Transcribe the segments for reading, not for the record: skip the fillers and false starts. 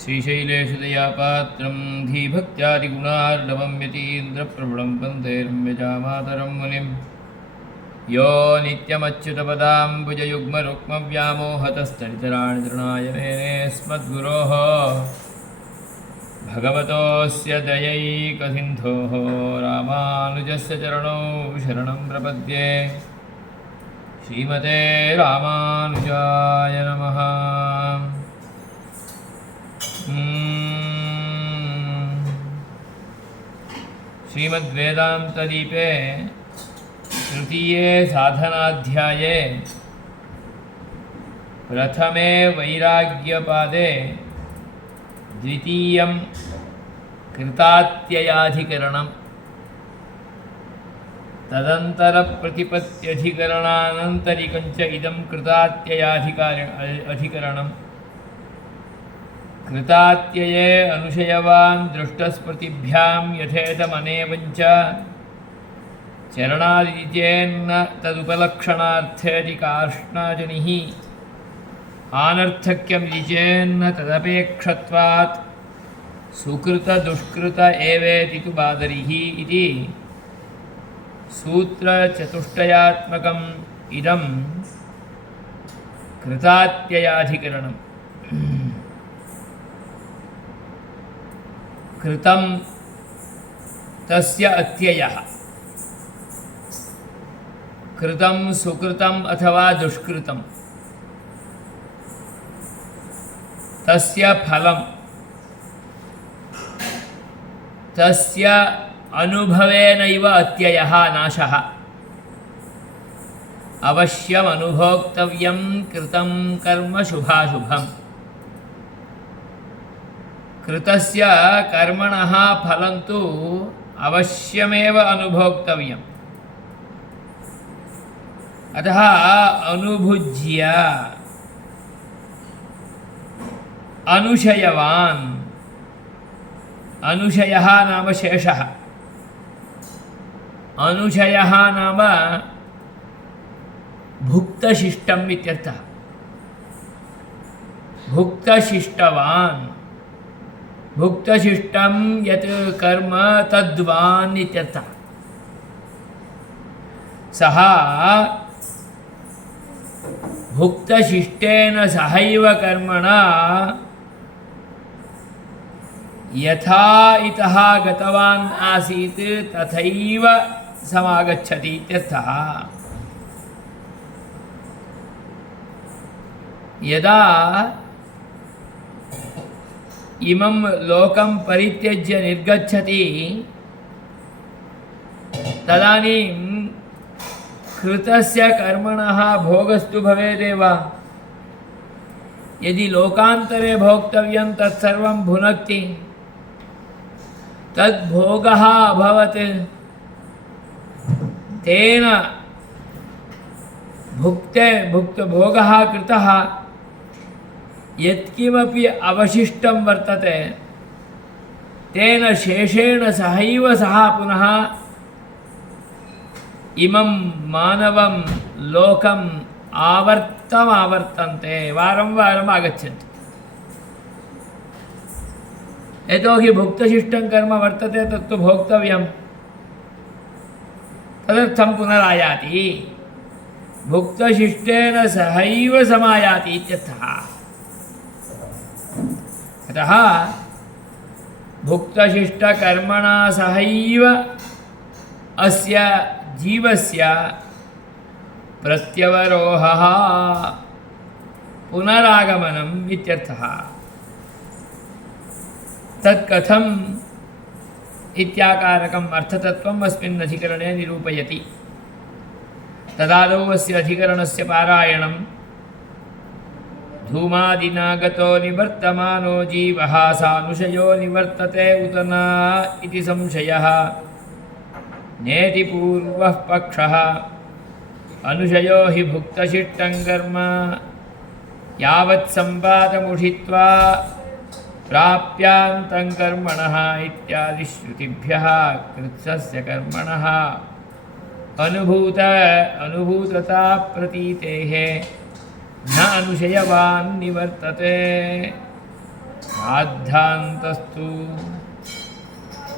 श्रीशैलेशदयापात्रं धीभक्त्यादिगुणार्णवं यतीन्द्रप्रभुं वन्दे रम्यजामातरं मुनिं यो नित्यमच्युतपदाम्बुजयुग्मरुक्मव्यामोहतस्तरितराणि तृणाय मेने अस्मद्गुरोः भगवतोऽस्य दयैकसिन्धोः रामानुजस्य चरणौ शरणं प्रपद्ये। श्रीमते रामानुजाय नमः। श्रीमद्वेदान्तदीपे तृतीये साधनाध्याये प्रथमे वैराग्यपादे द्वितीयं कृतात्ययाधिकरणं तदन्तरप्रतिपत्त्यधिकरणानन्तरिकञ्च इदं कृतात्ययाधिकरणं। कृतात्यये अनुशयवान् दृष्टस्मृतिभ्यां यथेतमनेवञ्च चरणादित्येन्न तदुपलक्षणार्थेऽधिकार्ष्णाजनिः आनर्थक्यमिति चेन्न तदपेक्षत्वात् सुकृतदुष्कृत एवेति तु बादरिः इति सूत्रचतुष्टयात्मकम् इदं कृतात्ययाधिकरणम्। कृतं तस्य अत्ययः। कृतं सुकृतम् अथवा दुष्कृतं तस्य फलं तस्य अनुभवेनैव अत्ययः नाशः। अवश्यम् अनुभोक्तव्यं कृतं कर्म शुभाशुभम्। कृतस्य कर्मणः फलं तु अवश्यमेव अनुभोक्तव्यम्। अतः अनुभुज्य अनुशयवान्, अनुशयः नाम शेषः, अनुशयः नाम भुक्तशिष्टम् इत्यर्थः। भुक्तशिष्टवान्, भुक्तशिष्टं यत् कर्म तद्वान् इत्यर्थः। सः भुक्तशिष्टेन सहैव कर्मणा यथा इतः गतवान् आसीत् तथैव समागच्छति इत्यर्थः। यदा इमं लोकं परित्यज्य निर्गच्छति तदानीं कृतस्य कर्मणः भोगस्तु भवेदेव। यदि लोकान्तरे भोक्तव्यं तत्सर्वं भुनक्ति, तद्भोगः अभवत्, तेन भुक्तभोगः कृतः, यत्किमपि अवशिष्टं वर्तते तेन शेषेण सहैव सः पुनः इमं मानवं लोकम् आवर्तन्ते, वारं वारम् आगच्छन्ति। यतोहि भुक्तशिष्टं कर्म वर्तते तत्तु भोक्तव्यं, तदर्थं पुनरायाति। भुक्तशिष्टेन सहैव समायाति इत्यर्थः। अतः भुक्तशिष्टकर्मणा सहैव अस्य जीवस्य प्रत्यवरोहः पुनरागमनम् इत्यर्थः। तत्कथम् इत्याकारकम् अर्थतत्त्वम् अस्मिन् अधिकरणे निरूपयति। तदादौ अस्य अधिकरणस्य पारायणं धूमादिना गतो निवर्तमानो जीवः सानुशयो निवर्तते उत न इति संशयः। नेति पूर्वः पक्षः अनुशयो हि भुक्तशिष्टं कर्म यावत् सम्पादमुषित्वा प्राप्यान्तं कर्मणः इत्यादि श्रुतिभ्यः कृत्सस्य कर्मणः अनुभूतता प्रतीतेः न अनुशयवान् निवर्तते साध्यान्तस्तु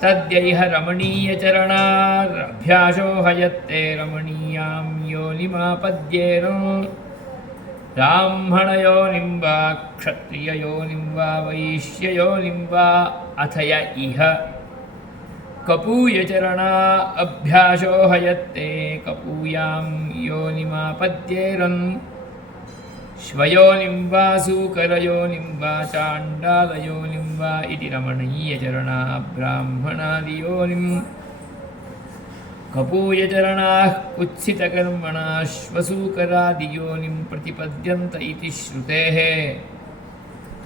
तद्यैह रमणीयचरणारभ्यासो हयत्ते रमणीयां योनिमापद्येन ब्राह्मणयोनिं वा क्षत्रिययोनिं वा वैश्ययोनिं वा अथ य इह कपूयचरणा अभ्यासो हयत्ते कपूयां योनिमापद्येरन् श्वयोनिं वा सूकरयोनिं वा चाण्डालयोनिं वा इति रमणीयचरणा ब्राह्मणादियोनिं कपूयचरणाः कुत्सितकर्मणा श्वसूकरादियोनिं प्रतिपद्यन्त इति श्रुतेः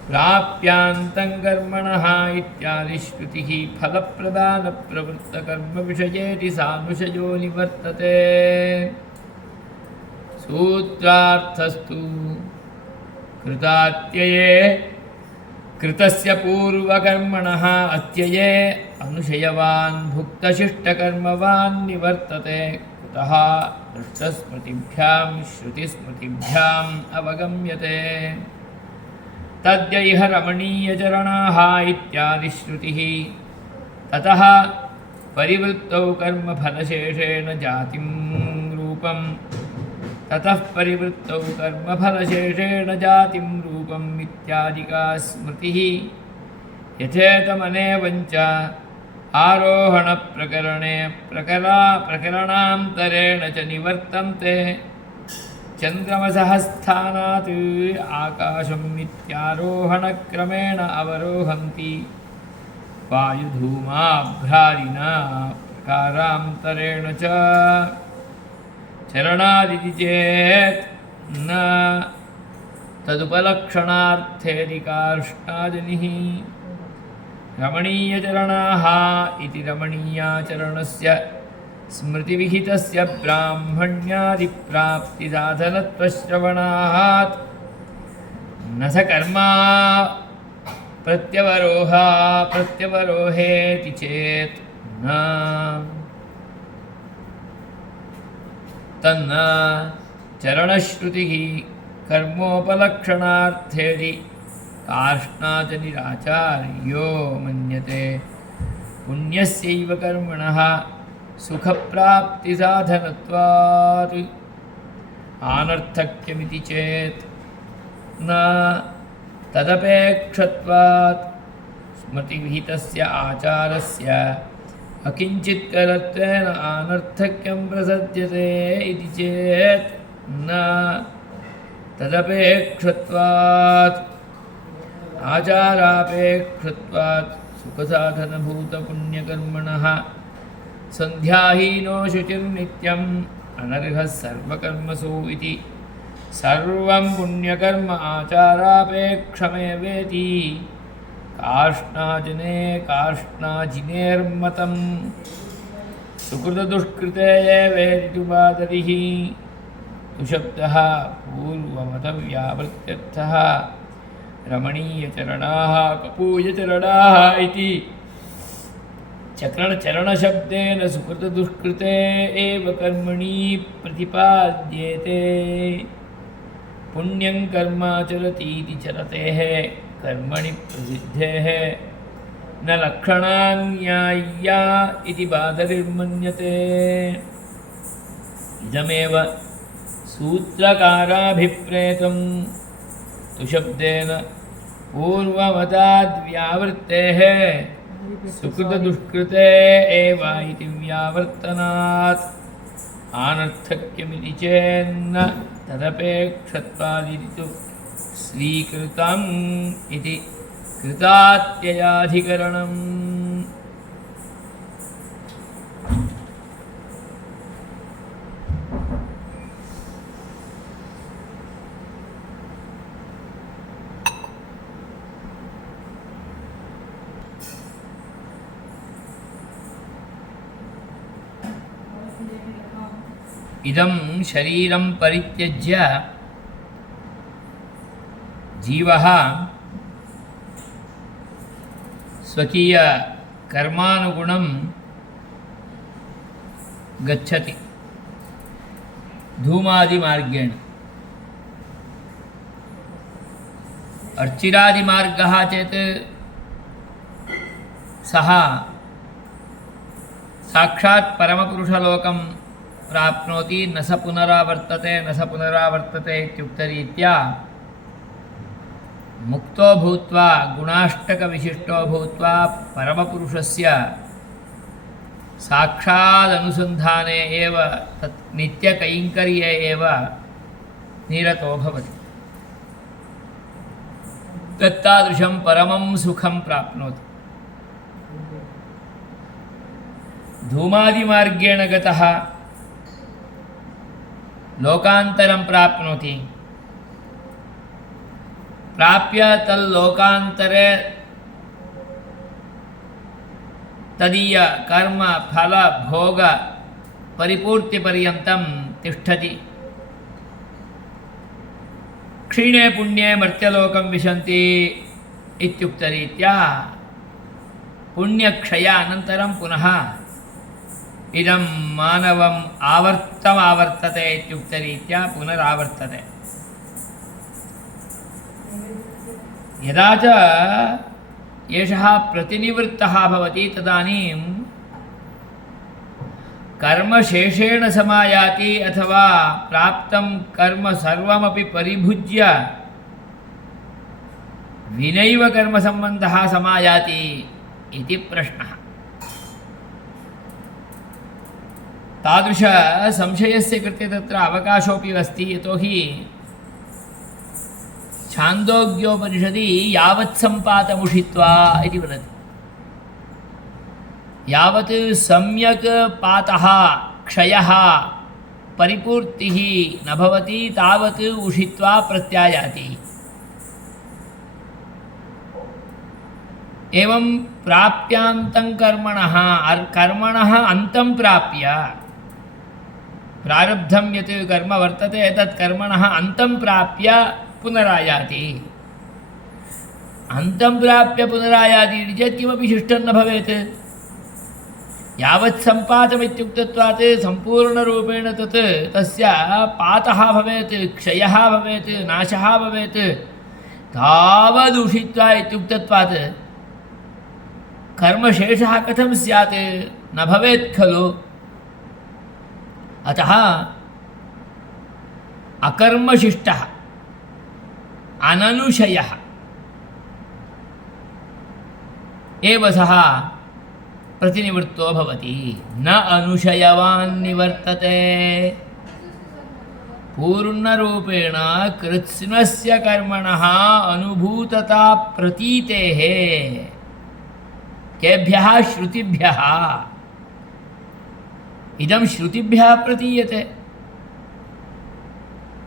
प्राप्यान्तं कर्मणः इत्यादि श्रुतिः फलप्रदानप्रवृत्तकर्मविषयेति सानुषयो निवर्तते सूत्रार्थस्तु कृतात्यये कृतस्य पूर्वकर्मणः अत्यये अनुशयवान् भुक्तशिष्टकर्मवान् निवर्तते कुतः दृष्टस्मृतिभ्यां श्रुतिस्मृतिभ्याम् अवगम्यते तद्यैह रमणीयचरणाः इत्यादि श्रुतिः ततः परिवृत्तौ कर्मफलशेषेण जातिं रूपं ततः परिवृत्तौ कर्मफलशेषेण जातिं रूपम् इत्यादिका स्मृतिः यथेतमनेवञ्च आरोहणप्रकरणे प्रकरणान्तरेण च निवर्तन्ते चन्द्रमसः स्थानात् आकाशम् इत्यारोहणक्रमेण अवरोहन्ति वायुधूमाभ्रादिना प्रकारान्तरेण च चरणादिति चेत् न तदुपलक्षणार्थेऽधिकार्ष्णाजनिः रमणीयचरणाः इति रमणीयाचरणस्य स्मृतिविहितस्य ब्राह्मण्यादिप्राप्तिसाधनत्वश्रवणात् न स कर्मा प्रत्यवरोहेति चेत् न तन्न चरणश्रुतिः कर्मोपलक्षणार्थेऽधि कार्ष्णाजनिराचार्यो मन्यते पुण्यस्यैव कर्मणः सुखप्राप्तिसाधनत्वात् आनर्थक्यमिति चेत् न तदपेक्षत्वात् स्मृतिविहितस्य आचारस्य अकिञ्चित्करत्वेन आनर्थक्यं प्रसज्यते इति चेत् न तदपेक्षत्वात् आचारापेक्षत्वात् सुखसाधनभूतपुण्यकर्मणः सन्ध्याहीनो शुचिर्नित्यम् अनर्हः सर्वकर्मसु इति सर्वं पुण्यकर्म आचारापेक्षमेवेति कार्ष्णाजिनेर्मतं सुकृतदुष्कृते एवेति बादरिः तुशब्दः पूर्वमतव्यावृत्यर्थः रमणीयचरणाः कपूयचरणाः इति चरणशब्देन सुकृतदुष्कृते एव कर्मणि प्रतिपाद्येते पुण्यं कर्माचरतीति चरतेः कर्मणि प्रसिद्धेः न लक्षणान्याय्या इति बादरिर्मन्यते इदमेव सूत्रकाराभिप्रेतं तुशब्देन पूर्वमताद्व्यावृत्तेः सुकृतदुष्कृते एव इति व्यावर्तनात् आनर्थक्यमिति चेन्न तदपेक्षत्वादिति तु स्वीकृतम् इति कृतात्ययाधिकरणम्। इदं शरीरं परित्यज्य जीवः स्वकीय कर्मानुगुणं गच्छति धूमादिमार्गेण। अर्चिरादिमार्गः चेत् सः साक्षात् परमपुरुषलोकं प्राप्नोति, न स पुनरावर्तते इत्युक्तरीत्या मुक्तो भूत्वा गुणाष्टकविशिष्टो भूत्वा परमपुरुषस्य साक्षादनुसन्धाने एव तत् नित्यकैङ्कर्ये एव निरतो भवति। तत्तादृशं परमं सुखं प्राप्नोति। धूमादिमार्गेण गतः लोकान्तरं प्राप्नोति, प्राप्य तल्लोकान्तरे तदीय कर्म फल भोग परिपूर्तिपर्यन्तं तिष्ठति। क्षीणे पुण्ये मर्त्यलोकं विशन्ति इत्युक्तरीत्या पुण्यक्षयानन्तरं पुनः इदं मानवम् आवर्तते इत्युक्तरीत्या पुनरावर्तते। यदा च एषः प्रतिनिवृत्तः भवति तदानीं कर्मशेषेण समायाति, अथवा प्राप्तं कर्म सर्वमपि परिभुज्य विनैव कर्मसम्बन्धः समायाति इति प्रश्नः। तादृश संशयस्य कृते तत्र अवकाशोऽपि अस्ति। यतोहि छान्दोग्योपनिषदि यावत् सम्पातमुषित्वा इति वदति। यावत् सम्यक् पातः क्षयः परिपूर्तिः न भवति तावत् उषित्वा प्रत्यायाति। एवं प्राप्यान्तं कर्मणः अन्तं प्राप्य प्रारब्धं यत् कर्म वर्तते तत् कर्मणः अन्तं प्राप्य पुनरायाति। अन्तं प्राप्य पुनरायाति इति चेत् किमपि शिष्टं न भवेत्। यावत् सम्पातमित्युक्तत्वात् सम्पूर्णरूपेण तत् तस्य पातः भवेत्, क्षयः भवेत्, नाशः भवेत्, तावदुषित्वा इत्युक्तत्वात् कर्मशेषः कथं स्यात्, न भवेत् खलु। अतः अकर्मशिष्टः अननुशयः एव सः प्रतिनिवृत्तो भवति। न अनुशयवान् निवर्तते। पूर्णरूपेण कृत्स्नस्य कर्मणः अनुभूतता प्रतीतेः केभ्यः श्रुतिभ्यः। इदं श्रुतिभ्यः प्रतीयते।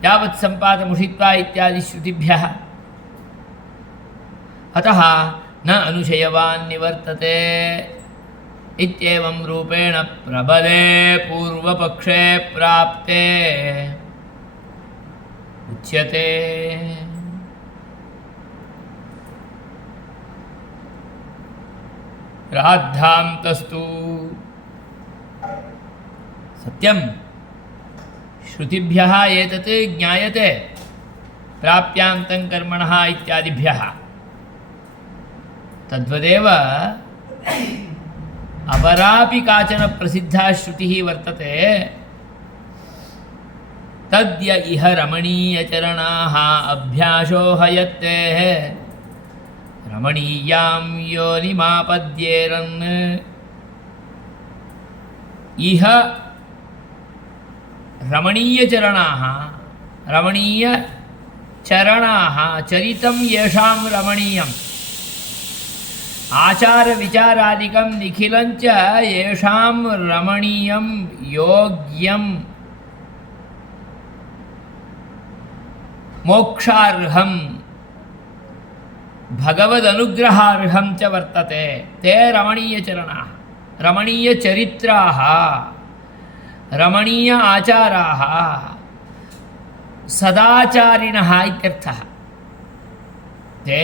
यावत् सम्पातमुषित्वा इत्यादि श्रुतिभ्यः। अतः न अनुशयवान् निवर्तते इत्येवं रूपेण प्रबले पूर्वपक्षे प्राप्ते उच्यते। राद्धान्तस्तु सत्यं श्रुतिभ्यः एतत् ज्ञायते प्राप्यान्तं कर्मणः इत्यादिभ्यः। तद्वदेव अपरापि काचन प्रसिद्धा श्रुतिः वर्तते। तद्य इह रमणीयचरणाः अभ्यासो हयत्तेः रमणीयां योनिमापद्येरन्। इह रमणीयचरणाः चरितं येषां रमणीयम् आचारविचारादिकं निखिलञ्च येषां रमणीयं योग्यं मोक्षार्हं भगवदनुग्रहार्हं च वर्तते। ते रमणीयचरणाः, रमणीयचरित्राः, रमणीय आचाराः, सदाचारिणः इत्यर्थः। ते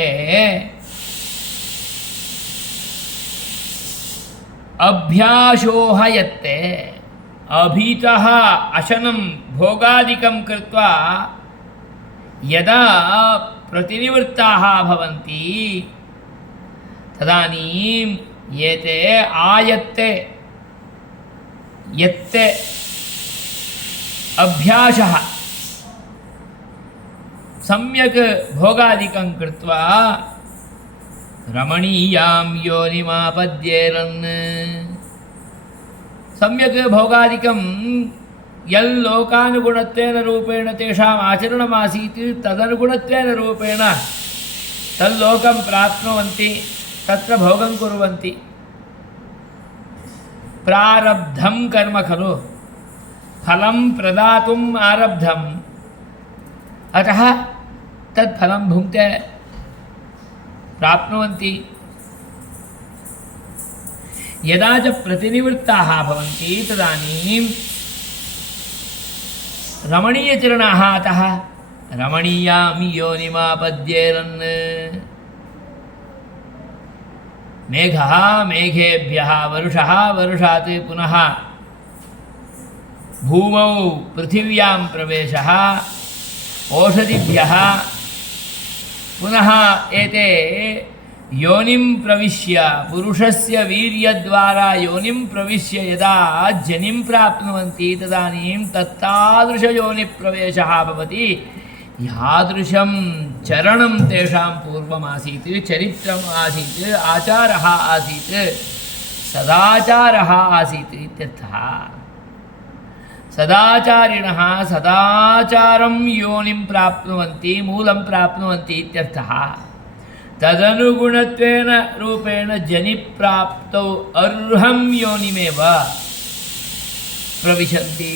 अभ्यासोह यत्ते अभीतः अशनं भोगादिकं कृत्वा यदा प्रतिनिवृत्ताः भवन्ति तदानीं एते आयत्ते यत्ते अभ्यासः सम्यक् भोगादिकं कृत्वा रमणीयां योनिमापद्येरन् सम्यक् भोगादिकं यल्लोकानुगुणत्वेन रूपेण तेषाम् आचरणमासीत् तदनुगुणत्वेन रूपेण तल्लोकं प्राप्नुवन्ति तत्र भोगं कुर्वन्ति प्रारब्धं कर्म खलु फलं प्रदातुम् आरब्धम् अतः तत्फलं भुङ्क्ते प्राप्नुवन्ति यदा च प्रतिनिवृत्ताः भवन्ति तदानीं रमणीयचरणाः अतः रमणीयां योनिमापद्येरन् मेघः मेघेभ्यः वर्षः वर्षात् पुनः भूमौ पृथिव्यां प्रवेशः ओषधिभ्यः पुनः एते योनिं प्रविश्य पुरुषस्य वीर्यद्वारा योनिं प्रविश्य यदा जनिं प्राप्नुवन्ति तदानीं तत्तादृशयोनिप्रवेशः भवति यादृशं चरणं तेषां पूर्वमासीत् चरित्रम् आसीत् आचारः आसीत् सदाचारः आसीत् इत्यर्थः सदाचारिणः सदाचारं योनिं प्राप्नुवन्ति मूलं प्राप्नुवन्ति इत्यर्थः तदनुगुणत्वेन रूपेण जनिप्राप्तौ अर्हं योनिमेव प्रविशन्ति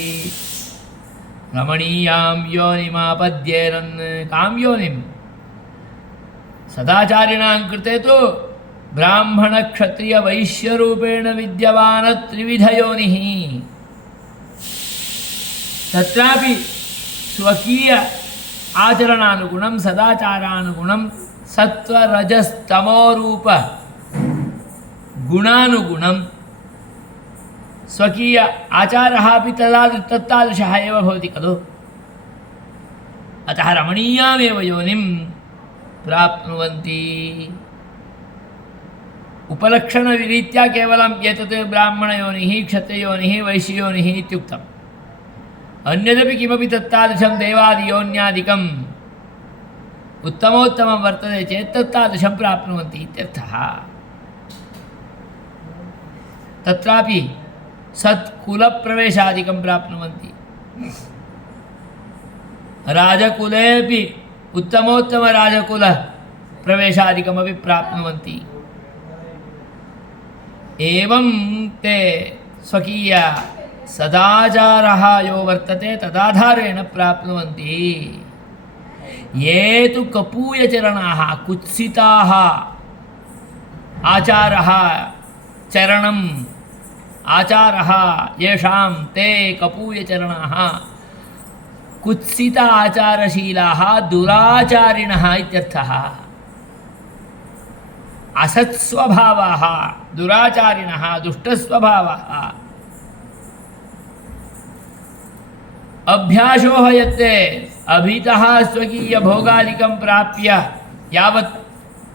रमणीयां योनिमापद्येरन् कां योनिं सदाचारिणां कृते तु ब्राह्मणक्षत्रियवैश्यरूपेण विद्यमान त्रिविधयोनिः तत्रापि स्वकीय आचरणानुगुणं सदाचारानुगुणं सत्वरजस्तमोरूप गुणानुगुणं स्वकीय आचारः अपि तत्तादृशः एव भवति खलु अतः रमणीयामेव योनिं प्राप्नुवन्ति उपलक्षणरीत्या केवलं एतत् ब्राह्मणयोनिः क्षत्रिययोनिः वैश्ययोनिः इत्युक्तम् अन्यदपि किमपि तत्तादृशं देवादियोन्यादिकम् उत्तमोत्तमं वर्तते चेत् तत्तादृशं प्राप्नुवन्ति इत्यर्थः तत्रापि सत्कुलप्रवेशादिकं प्राप्नुवन्ति राजकुलेपि उत्तमोत्तमराजकुलप्रवेशादिकमपि प्राप्नुवन्ति एवं ते स्वकीय सदाचारः यो वर्तते तदाधारेण प्राप्नुवन्ति ये तु कपूयचरणाः कुत्सिताः आचारः चरणम् आचारः येषां ते कपूयचरणाः कुत्सित आचारशीलाः दुराचारिणः इत्यर्थः असत्स्वभावाः दुराचारिणः दुष्टस्वभावाः अभ्यासो यत्ते अभितः स्वकीय भोगादिकं प्राप्य यावत्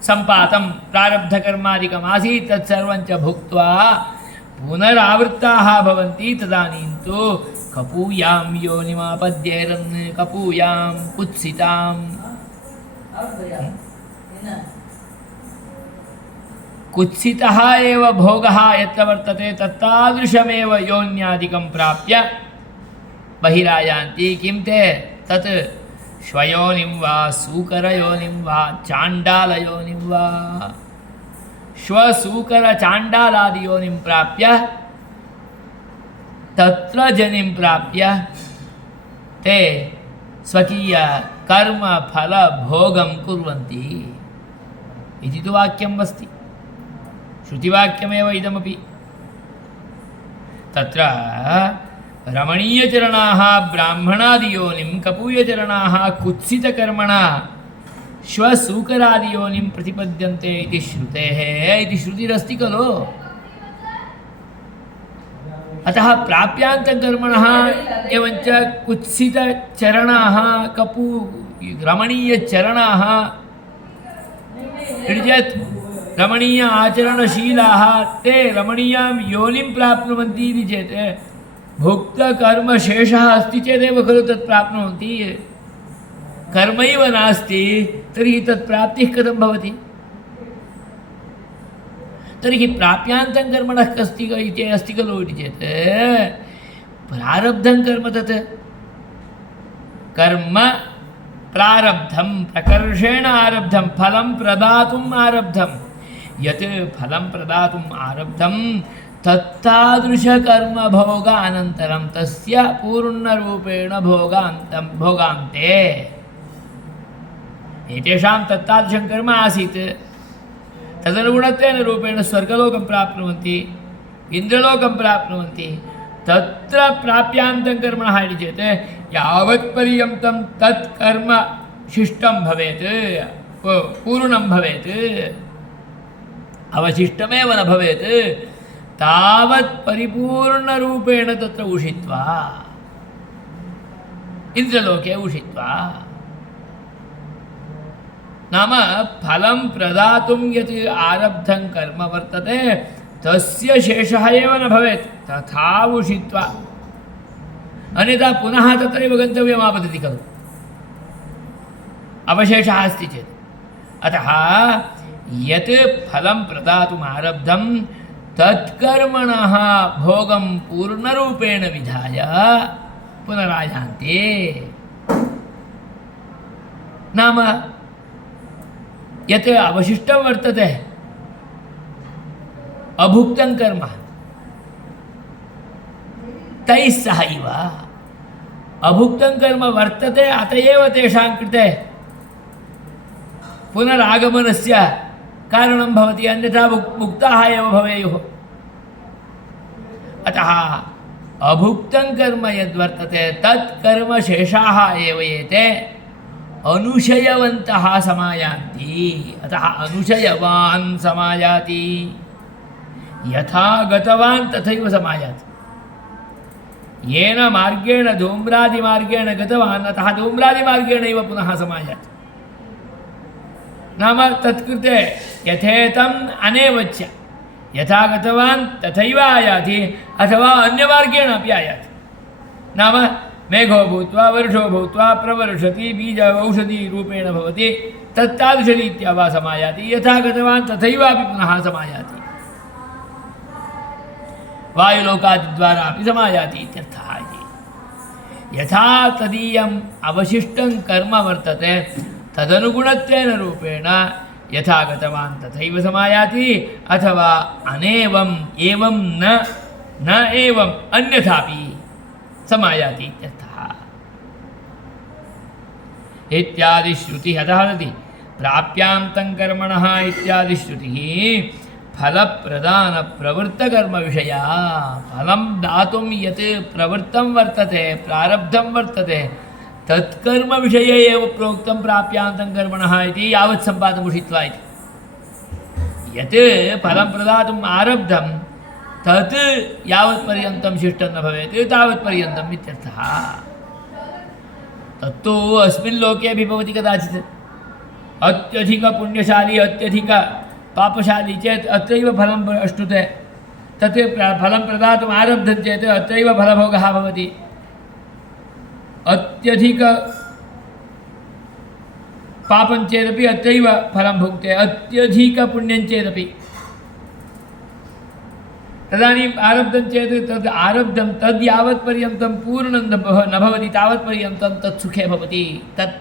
सम्पातं प्रारब्धकर्मादिकम् आसीत् तत्सर्वं च भुक्त्वा पुनरावृत्ताः भवन्ति तदानीं तु कपूयां योनिमापद्येरन् कपूयां कुत्सितां कुत्सितः एव भोगः यत्र वर्तते तत्तादृशमेव योन्यादिकं प्राप्य बहिरायान्ति किं ते तत् श्वयोनिं वा सूकरयोनिं वा चाण्डालयोनिं वा श्वसूकरचाण्डालादियोनिं प्राप्य तत्र जनिं प्राप्य ते स्वकीय कर्मफलभोगं कुर्वन्ति इति तु वाक्यम् अस्ति श्रुतिवाक्यमेव इदमपि तत्र रमणीयचरणाः ब्राह्मणादियोनिं कपूयचरणाः कुत्सितकर्मणा श्वसूकरादियोनिं प्रतिपद्यन्ते इति श्रुतेः इति श्रुतिरस्ति खलु अतः प्राप्यान्तकर्मणः एवञ्च कुत्सितचरणाः रमणीयचरणाः इति चेत् रमणीय आचरणशीलाः ते रमणीयां योनिं प्राप्नुवन्ति इति चेत् भुक्तकर्मशेषः अस्ति चेदेव खलु तत् प्राप्नुवन्ति। कर्मैव नास्ति तर्हि तत् प्राप्तिः कथं भवति? तर्हि प्राप्यान्तं कर्मणः अस्ति खलु इति चेत् प्रारब्धं कर्म तत् कर्म प्रारब्धं प्रकर्षेण आरब्धं फलं प्रदातुम् आरब्धं यत् फलं प्रदातुम् आरब्धं तत्तादृशकर्म भोगानन्तरं तस्य पूर्णरूपेण भोगान्ते एतेषां तत्तादृशं कर्म आसीत् तदनुगुणत्वेन रूपेण स्वर्गलोकं प्राप्नुवन्ति इन्द्रलोकं प्राप्नुवन्ति। तत्र प्राप्यान्तं कर्मणः इति चेत् यावत्पर्यन्तं तत् कर्म शिष्टं भवेत् पूर्णं भवेत् अवशिष्टमेव न भवेत् तावत् परिपूर्णरूपेण तत्र उषित्वा इन्द्रलोके उषित्वा नाम फलं प्रदातुं यत् आरब्धं कर्म वर्तते तस्य शेषः एव न भवेत् तथा उषित्वा अन्यथा पुनः तत्रैव गन्तव्यम् आपतति खलु अवशेषः अस्ति चेत्। अतः यत् फलं प्रदातुम् आरब्धं तत्कर्मणः भोगं पूर्णरूपेण विधाय पुनरायान्ते नाम यत् अवशिष्टं वर्तते अभुक्तं कर्म तैः सहैव अभुक्तं कर्म वर्तते अत एव तेषां कृते पुनरागमनस्य कारणं भवति अन्यथा मुक्ताः एव भवेयुः। अतः अभुक्तं कर्म यद्वर्तते तत् कर्म शेषाः एव एते अनुशयवन्तः समायान्ति। अतः अनुशयवान् समायाति यथा गतवान् तथैव समायाति। येन मार्गेण धूम्रादिमार्गेण गतवान् अतः धूम्रादिमार्गेणैव पुनः समायाति। नाम तत्कृते यथेतम् अनेवच्य यथा गतवान् तथैव आयाति अथवा अन्यमार्गेण अपि आयाति। नाम मेघो भूत्वा वर्षो भूत्वा प्रवर्षति बीज औषधिरूपेण भवति तत्तादृशरीत्या वा समायाति यथा गतवान् तथैवापि पुनः समायाति वायुलोकादिद्वारा अपि समायाति इत्यर्थः। यथा तदीयम् अवशिष्टं कर्म वर्तते तदनुगुणत्वेन रूपेण यथा गतवान् तथैव समायाति अथवा अनेवम् एवं न एवम् अन्यथापि समायाति इत्यर्थः इत्यादि श्रुतिः। अतः वदति प्राप्यान्तं कर्मणः इत्यादि श्रुतिः फलप्रदानप्रवृत्तकर्मविषया। फलं दातुं यत् प्रवृत्तं वर्तते प्रारब्धं वर्तते तत्कर्मविषये एव प्रोक्तं प्राप्यान्तं कर्मणः इति यावत् सम्पादमुषित्वा इति। यत् फलं प्रदातुम् आरब्धं तत् यावत्पर्यन्तं शिष्टं न भवेत् तावत्पर्यन्तम् इत्यर्थः। तत्तु अस्मिन् लोके अपि भवति कदाचित् अत्यधिकपुण्यशाली अत्यधिकपापशाली चेत् अत्रैव फलम् अश्नुते तत् फलं प्रदातुम् आरब्धं चेत् अत्रैव फलभोगः भवति। अत्यधिक पापं चेदपि अत्रैव फलं भुङ्क्ते अत्यधिकपुण्यं चेदपि तदानीम् आरब्धं चेत् तद् आरब्धं तद् यावत्पर्यन्तं पूर्णं न भवति तावत्पर्यन्तं तत् सुखे भवति। तत्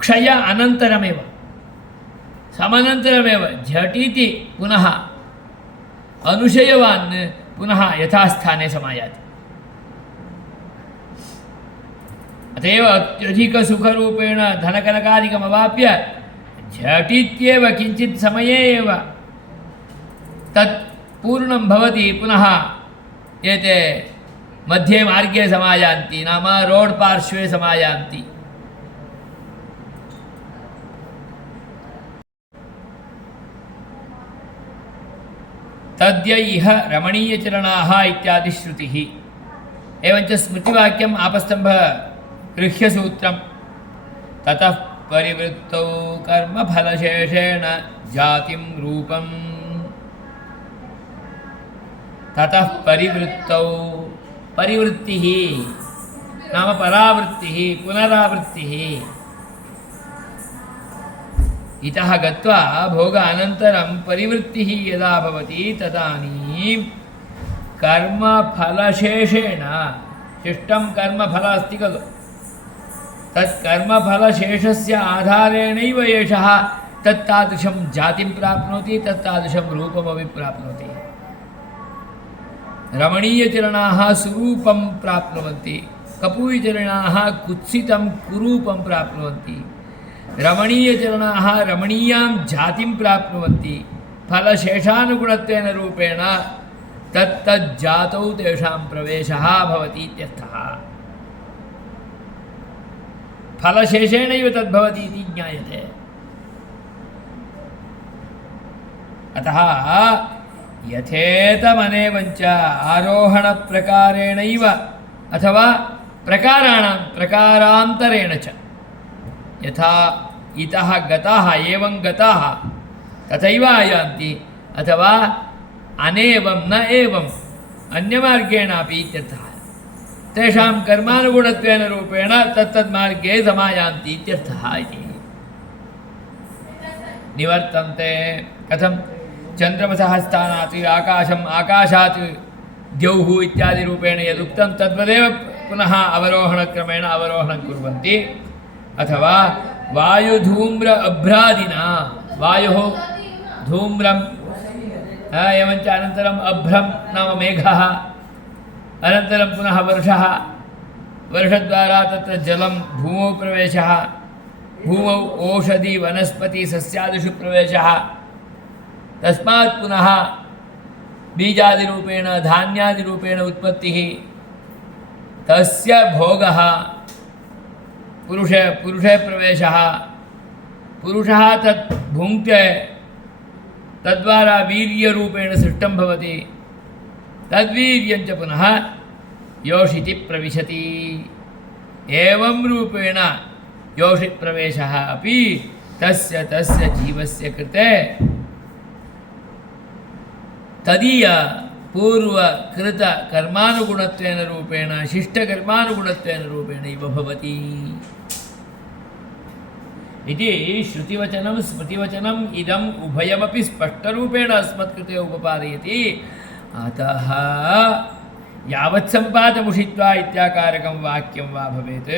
क्षय अनन्तरमेव समनन्तरमेव झटिति पुनः अनुशयवान् पुनः यथास्थाने समायाति। अत एव अत्यधिकसुखरूपेण धनकनकादिकमवाप्य झटित्येव किञ्चित् समये एव तत् पूर्णं भवति पुनः एते मध्ये मार्गे समायान्ति नाम रोड् पार्श्वे समायान्ति। तद्य इह रमणीयचरणाः इत्यादि श्रुतिः। एवञ्च स्मृतिवाक्यम् आपस्तम्भ गृह्यसूत्रं ततः परिवृत्तौ कर्मफलशेषेण जातिं रूपं ततः परिवृत्तौ परिवृत्तिः नाम परावृत्तिः पुनरावृत्तिः इतः गत्वा भोग अनन्तरं परिवृत्तिः यदा भवति तदानीं कर्मफलशेषेण शिष्टं कर्मफल अस्ति खलु तत् कर्मफलशेषस्य आधारेणैव एषः तत्तादृशं जातिं प्राप्नोति तत्तादृशं रूपमपि प्राप्नोति। रमणीयचरणाः सुरूपं प्राप्नुवन्ति कपूयचरणाः कुत्सितं कुरूपं प्राप्नुवन्ति। रमणीयचरणाः रमणीयां जातिं प्राप्नुवन्ति फलशेषानुगुणत्वेन रूपेण तत्तज्जातौ तेषां प्रवेशः भवति इत्यर्थः। फलशेषेणैव तद्भवति इति ज्ञायते। अतः यथेतमनेवञ्च आरोहणप्रकारेणैव अथवा प्रकारान्तरेण च यथा इतः गताः एवं गताः तथैव आयान्ति अथवा अनेवं न एवं अन्यमार्गेणापि इत्यर्थः। तेषां कर्मानुगुणत्वेन रूपेण तत्तन्मार्गे समायान्ति इत्यर्थः इति। निवर्तन्ते कथं चन्द्रमसः स्थानात् आकाशम् आकाशात् द्यौः इत्यादि रूपेण यदुक्तं तद्वदेव पुनः अवरोहणक्रमेण अवरोहणं कुर्वन्ति। अथवा वायुधूम्र अभ्रादिना वायुः धूम्रं एवञ्च अनन्तरम् अभ्रं नाम मेघः अनन्तरं पुनः वर्षः वर्षद्वारा तत्र जलं भूमौ प्रवेशः भूमौ ओषधि वनस्पति सस्यादिषु प्रवेशः तस्मात् पुनः बीजादिरूपेण धान्यादिरूपेण उत्पत्तिः तस्य भोगः पुरुषे प्रवेशः पुरुषः तत् भुङ्क्ते तद्वारा वीर्यरूपेण सृष्टं भवति तद्वीर्यञ्च पुनः योषिति प्रविशति। एवं रूपेण योषिप्रवेशः अपि तस्य जीवस्य कृते तदीय पूर्वकृत कर्मानुगुणत्वेन रूपेण शिष्टकर्मानुगुणत्वेन रूपेणैव भवति इति श्रुतिवचनं स्मृतिवचनम् इदम् उभयमपि स्पष्टरूपेण अस्मत्कृते उपपादयति। अतः यावत् सम्पातमुषित्वा इत्याकारकं वाक्यं वा भवेत्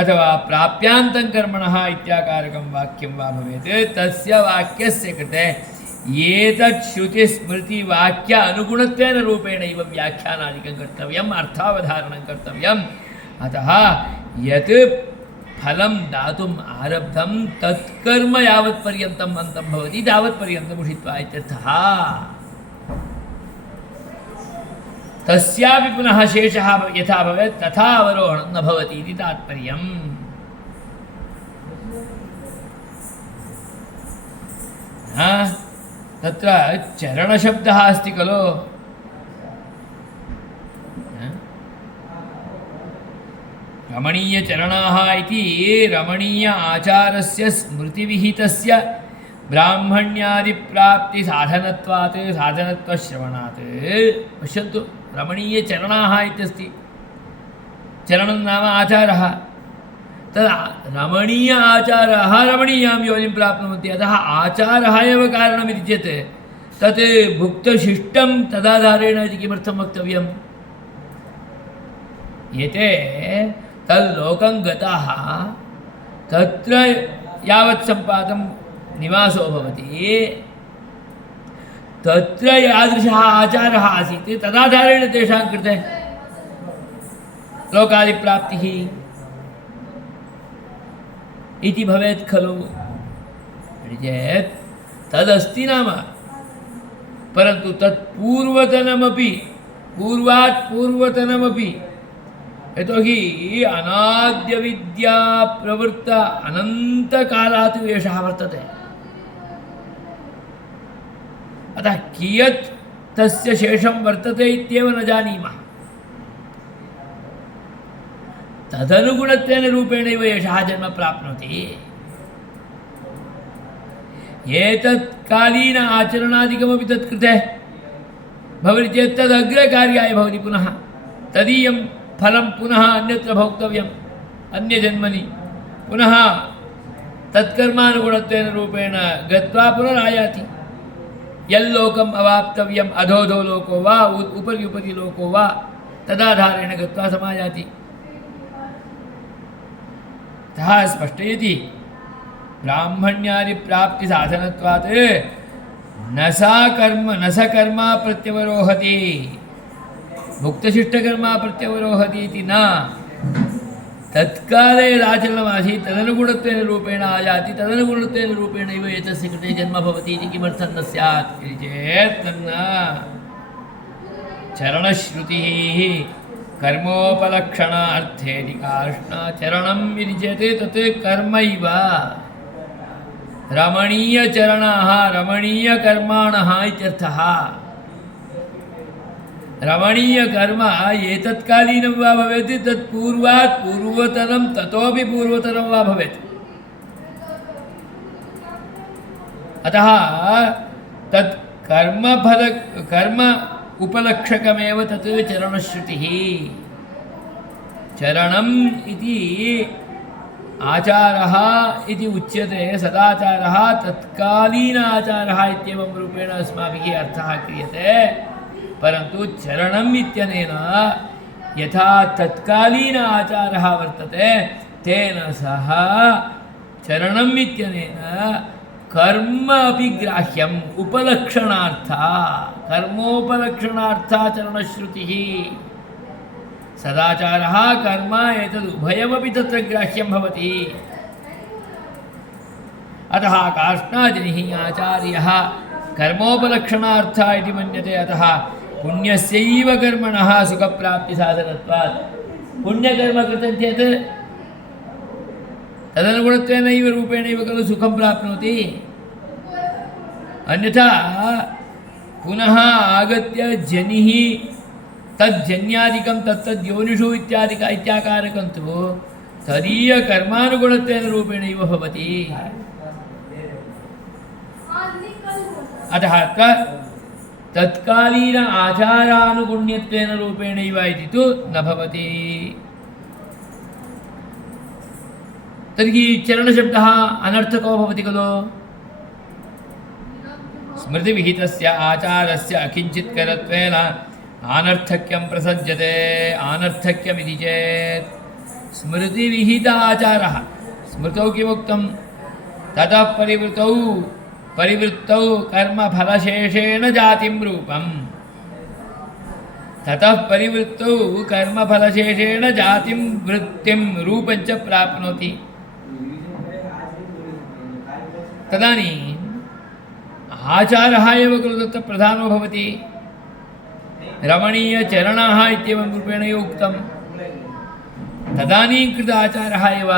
अथवा प्राप्यान्तं कर्मणः इत्याकारकं वाक्यं वा भवेत् तस्य वाक्यस्य कृते एतत् श्रुतिस्मृतिवाक्य अनुगुणत्वेन रूपेणैव व्याख्यानादिकं कर्तव्यम् अर्थावधारणं कर्तव्यम्। अतः यत् फलं दातुम् आरब्धं तत्कर्म यावत्पर्यन्तम् अन्तं भवति तावत्पर्यन्तम् उषित्वा इत्यर्थः। तस्यापि पुनः शेषः यथा भवेत् तथा अवरोहणं न भवति इति तात्पर्यम्। तत्र चरणशब्दः अस्ति खलु रमणीयचरणाः इति रमणीय आचारस्य स्मृतिविहितस्य ब्राह्मण्यादिप्राप्तिसाधनत्वात् साधनत्वश्रवणात् पश्यन्तु रमणीयचरणाः इत्यस्ति चरणं नाम आचारः तद् रमणीय आचाराः रमणीयां योनिं प्राप्नुवन्ति अतः आचारः एव कारणमिति चेत् तत् भुक्तशिष्टं तदाधारेण इति किमर्थं वक्तव्यम्। एते तल्लोकं गताः तत्र यावत् सम्पातं निवासो भवति तत्र यादृशः आचारः आसीत् तदाधारेण तेषां कृते लोकादिप्राप्तिः इति भवेत् खलु चेत् तदस्ति नाम परन्तु तत् पूर्वतनमपि पूर्वात् पूर्वतनमपि यतोहि अनाद्यविद्या प्रवृत्त अनन्तकालात् एषः वर्तते अतः कियत् तस्य शेषं वर्तते इत्येव न जानीमः। तदनुगुणत्वेन रूपेणैव एषः जन्म प्राप्नोति। एतत्कालीन आचरणादिकमपि तत्कृते भवति चेत् तदग्रे कार्याय भवति। पुनः तदीयं फलं पुनः अन्यत्र भोक्तव्यम् अन्यजन्मनि, पुनः तत्कर्मानुगुणत्वेन रूपेण गत्वा पुनरायाति। यल्लोकम् अवाप्तव्यम् अधोधो लोको वा उपरि उपरि लोको वा तदाधारेण गत्वा समायाति। अतः स्पष्टयति ब्राह्मण्यादिप्राप्तिसाधनत्वात् न स कर्मा प्रत्यवरोहति, भुक्तशिष्टकर्मा प्रत्यवरोहति इति न। तत्काले यदाचरणमासीत् तदनुगुणत्वेन रूपेण आयाति, तदनुगुणत्वेन रूपेणैव एतस्य कृते जन्म भवति इति किमर्थं न स्यात् इति चेत् तन्न। चरणश्रुतिः कर्मोपलक्षणार्थेति कार्ष्णाचरणम् इति चेत् तत् कर्मैव। रमणीयचरणाः रमणीयकर्माणः इत्यर्थः। रमणीयकर्म एतत्कालीनं वा भवेत्, तत्पूर्वात् पूर्वतरं ततोपि पूर्वतरं वा भवेत्। अतः तत् कर्म उपलक्षकमेव तत् चरणश्रुतिः। चरणम् इति आचारः इति उच्यते, सदाचारः तत्कालीन आचारः इत्येवं रूपेण अस्माभिः अर्थः क्रियते। परन्तु चरणम् इत्यनेन यथा तत्कालीन आचारः वर्तते तेन सह चरणम् इत्यनेन कर्म अपि ग्राह्यम् उपलक्षणार्था, कर्मोपलक्षणार्था चरणश्रुतिः। सदाचारः कर्म एतदुभयमपि तत्र ग्राह्यं भवति। अतः कार्ष्णाजनिः आचार्यः कर्मोपलक्षणार्थ इति मन्यते। अतः पुण्यस्यैव कर्मणः सुखप्राप्तिसाधनत्वात्। पुण्यकर्म कृतं चेत् तदनुगुणत्वेनैव रूपेणैव खलु सुखं प्राप्नोति। अन्यथा पुनः आगत्य जनिः तज्जन्यादिकं तत्तद्योनिषु इत्याकारकं तु तदीयकर्मानुगुणत्वेन रूपेणैव भवति। अतः अत्र तत्कालीन आचारानुगुण्यत्वेन रूपेणैव इति तु न भवति। तर्हि चरणशब्दः अनर्थको भवति खलु। स्मृतिविहितस्य आचारस्य अकिञ्चित्करत्वेन आनर्थक्यं प्रसज्यते। आनर्थक्यमिति चेत् स्मृतिविहित आचारः, स्मृतौ किमुक्तं, ततः परिवृत्तौ कर्मफलशेषेण जातिं रूपम्। ततः परिवृत्तौ कर्मफलशेषेण जातिं वृत्तिं रूपं च प्राप्नोति। तदानीम् आचारः एव खलु तत्र प्रधानो भवति। रमणीयचरणाः इत्येवं रूपेण उक्तं, तदानीं कृत आचारः एव।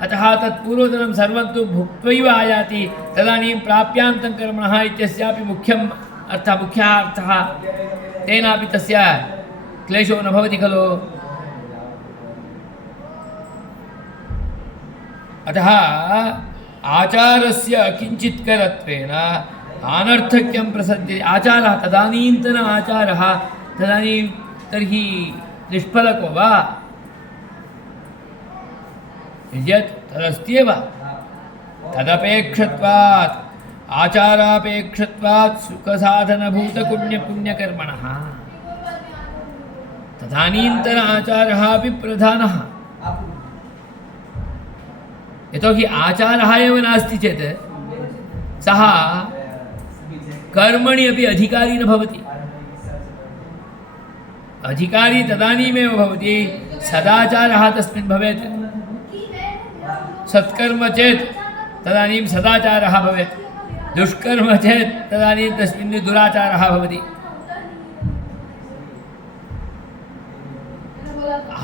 अतः तत्पूर्वतनं सर्वं तु भुक्त्वैव आयाति। तदानीं प्राप्यान्तं कर्मणः इत्यस्यापि मुख्यः अर्थः, तेनापि तस्य क्लेशो न भवति खलु। अतः आचारस्य किञ्चित्करत्वेन आनर्थक्यं प्रसज्यते। आचारः तदानीन्तन आचारः तदानीं तर्हि निष्फलको वा यत् तदस्त्येव। तदपेक्षत्वात् आचारापेक्षत्वात् सुखसाधनभूतपुण्यकर्मणः तदानीन्तन आचारः अपि प्रधानः। यतोहि आचारः एव नास्ति चेत् सः कर्मणि अपि अधिकारी न भवति। अधिकारी तदानीमेव भवति सदाचारः तस्मिन् भवेत्। सत्कर्म चेत् तदानीं सदाचारः भवेत्, दुष्कर्म चेत् तदानीं तस्मिन् दुराचारः भवति।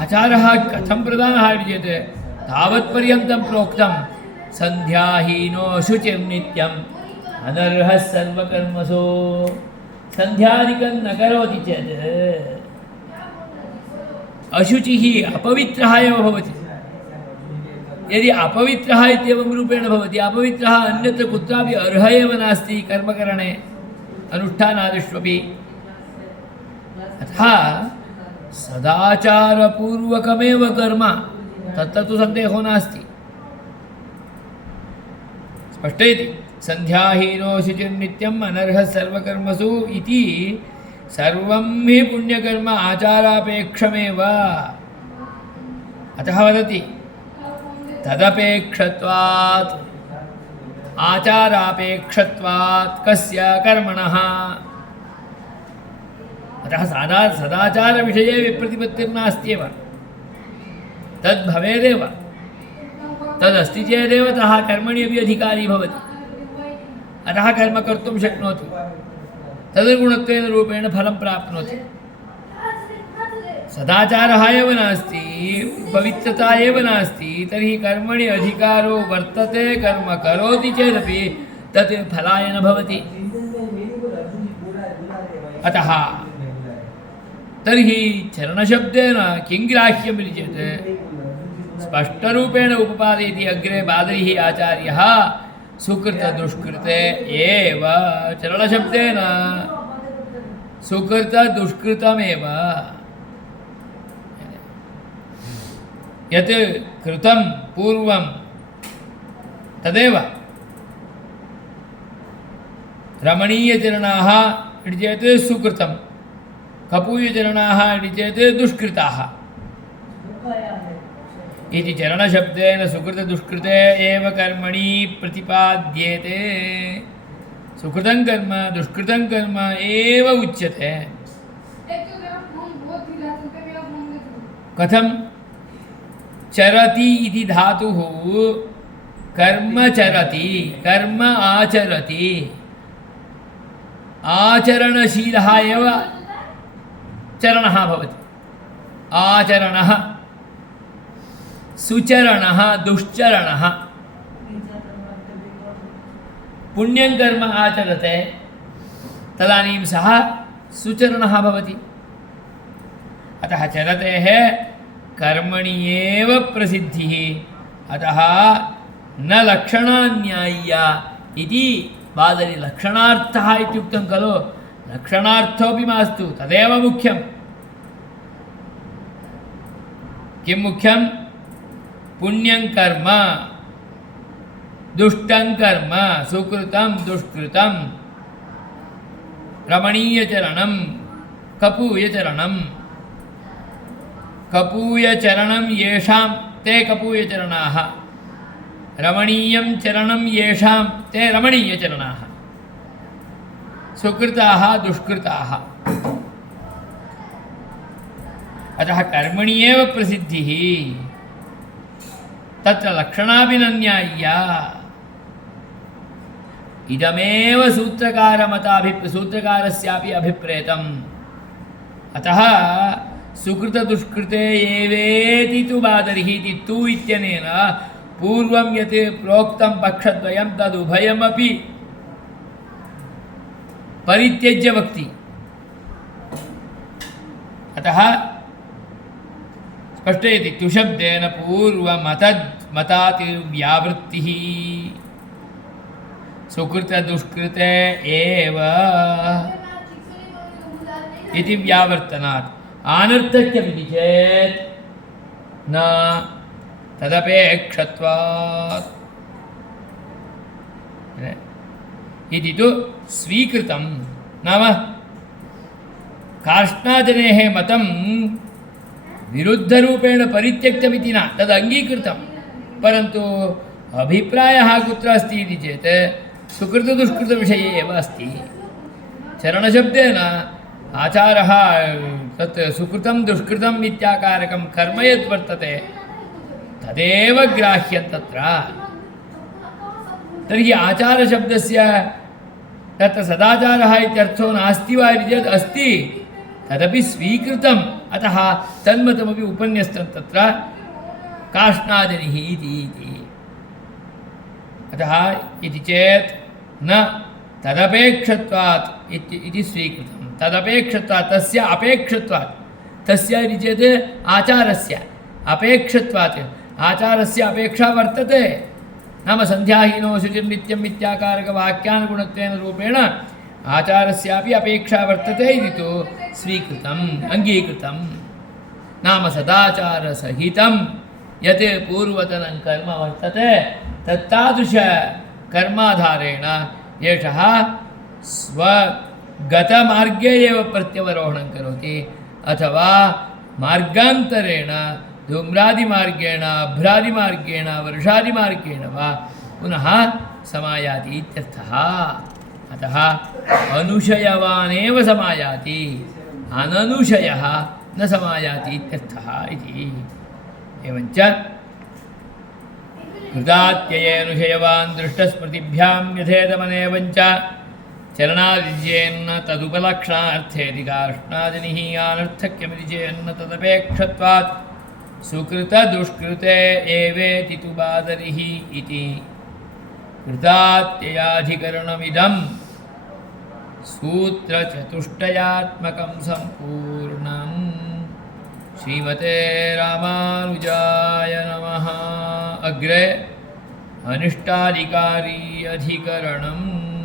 आचारः कथं प्रधानः इति चेत् तावत्पर्यन्तं प्रोक्तं सन्ध्याहीनो शुचिर्नित्यम् अनर्हः सर्वकर्मसु। सन्ध्यादिकं न करोति चेत् अशुचिः अपवित्रः एव भवति। यदि अपवित्रः इत्येवं रूपेण भवति, अपवित्रः अन्यत्र कुत्रापि अर्हः एव नास्ति कर्मकरणे अनुष्ठानादिष्वपि। अतः सदाचारपूर्वकमेव कर्म, तत्र तु सन्देहो नास्ति। स्पष्टयति सन्ध्याहीनो शुचिर्नित्यम् अनर्हः सर्वकर्मसु इति सर्वं हि पुण्यकर्म आचारापेक्षमेव। अतः वदति तदपेक्षत्वात् आचारापेक्षत्वात् कस्य कर्मणः। अतः सदाचारविषये विप्रतिपत्तिर्नास्त्येव, तद्भवेदेव, तदस्ति चेदेव तः कर्मणि अपि अधिकारी भवति। अतः कर्म कर्तुं शक्नोति, तदनुगुणत्वेन रूपेण फलं प्राप्नोति। सदाचारः एव नास्ति, पवित्रता एव नास्ति, तर्हि कर्मणि अधिकारो वर्तते, कर्म करोति चेदपि तत् फलाय न भवति। अतः तर्हि चरणशब्देन किं ग्राह्यमिति चेत् स्पष्टरूपेण उपपादयति अग्रे बादरिः आचार्यः। सुकृतदुष्कृते एव चरणशब्देन सुकृतदुष्कृतमेव यत् कृतं पूर्वं तदेव रमणीयचरणाः इति चेत् सुकृतं, कपूयचरणाः इति चेत् दुष्कृताः इति चरणशब्देन सुकृतदुष्कृते एव कर्मणि प्रतिपाद्येते। सुकृतं कर्म दुष्कृतं कर्म एव उच्यते। कथं चरति इति धातुः कर्म चरति, कर्म आचरति, आचरणशीलः एव चरणः भवति। आचरणः सुचरणः दुश्चरणः। पुण्यं कर्म आचरते तदानीं सः सुचरणः भवति। अतः चरतेः कर्मणि एव प्रसिद्धिः। अतः न लक्षणान्याय्य इति बादरि लक्षणार्थः इत्युक्तं खलु, लक्षणार्थोऽपि मास्तु, तदेव मुख्यं। किं मुख्यं? पुण्यं कर्म दुष्टं कर्म, सुकृतं दुष्कृतं, रमणीयचरणं कपूयचरणं। कपूयचरणं येषां ते कपूयचरणाः, रमणीयं चरणं येषां ते रमणीयचरणाः, सुकृताः दुष्कृताः। अतः कर्मणि एव प्रसिद्धिः, तत्र लक्षणापि न न्याय्या। इदमेव सूत्रकारस्यापि अभिप्रेतम्। अतः सुकृतदुष्कृते एवेति तु बादरिः इति तु इत्यनेन पूर्वं यत् प्रोक्तं पक्षद्वयं तदुभयमपि परित्यज्य वक्ति। अतः स्पष्टयति तुशब्देन पूर्वमतात् व्यावृत्तिः सुकृतदुष्कृते एव इति व्यावर्तनात्। आनर्थक्यमिति चेत् न तदपेक्षत्वात् इति तु स्वीकृतं। नाम कार्ष्णाजनेः मतं विरुद्धरूपेण परित्यक्तमिति न, तद् अङ्गीकृतं, परन्तु अभिप्रायः कुत्र अस्ति इति चेत् सुकृतदुष्कृतविषये एव अस्ति। चरणशब्देन आचारः तत् सुकृतं दुष्कृतम् इत्याकारकं कर्म यद्वर्तते तदेव ग्राह्यं तत्र। तर्हि आचारशब्दस्य तत्र सदाचारः इत्यर्थो नास्ति वा इति चेत् अस्ति, तदपि स्वीकृतम्। अतः तन्मतमपि उपन्यस्तं तत्र कार्ष्णाजनिः इति। अतः इति चेत् न तदपेक्षत्वात् इति स्वीकृतं। तदपेक्षत्वात् तस्य अपेक्षत्वात् तस्य इति चेत् आचारस्य अपेक्षत्वात् आचारस्य अपेक्षा वर्तते। नाम सन्ध्याहीनो शुचिर्नित्यम् इत्याकारकवाक्यानुगुणत्वेन रूपेण आचारस्यापि अपेक्षा वर्तते इति तु स्वीकृतम् अङ्गीकृतं। नाम सदाचारसहितं यत् पूर्वतनं कर्म वर्तते तत्तादृशकर्माधारेण एषः स्वगतमार्गे एव प्रत्यवरोहणं करोति अथवा मार्गान्तरेण धूम्रादिमार्गेण अभ्रादिमार्गेण वर्षादिमार्गेण वा पुनः समायाति इत्यर्थः। अतः अनुशयवानेव समायाति अननुशयः न समायाति इत्यर्थः इति। एवञ्च कृतात्ययेऽनुशयवान् दृष्टस्मृतिभ्यां यथेदमनेवञ्च चलनादिज्येन्न तदुपलक्षणार्थेति कार्ष्णादिनिहीयानर्थक्यमिति चेन्न तदपेक्षत्वात् सुकृतदुष्कृते एवेति तु बादरिः इति। कृतात्ययाधिकरणमिदं सूत्रचतुष्टयात्मकं सम्पूर्णम्। श्रीमते रामानुजाय नमः। अग्रे अनिष्टाधिकारी अधिकरणम्।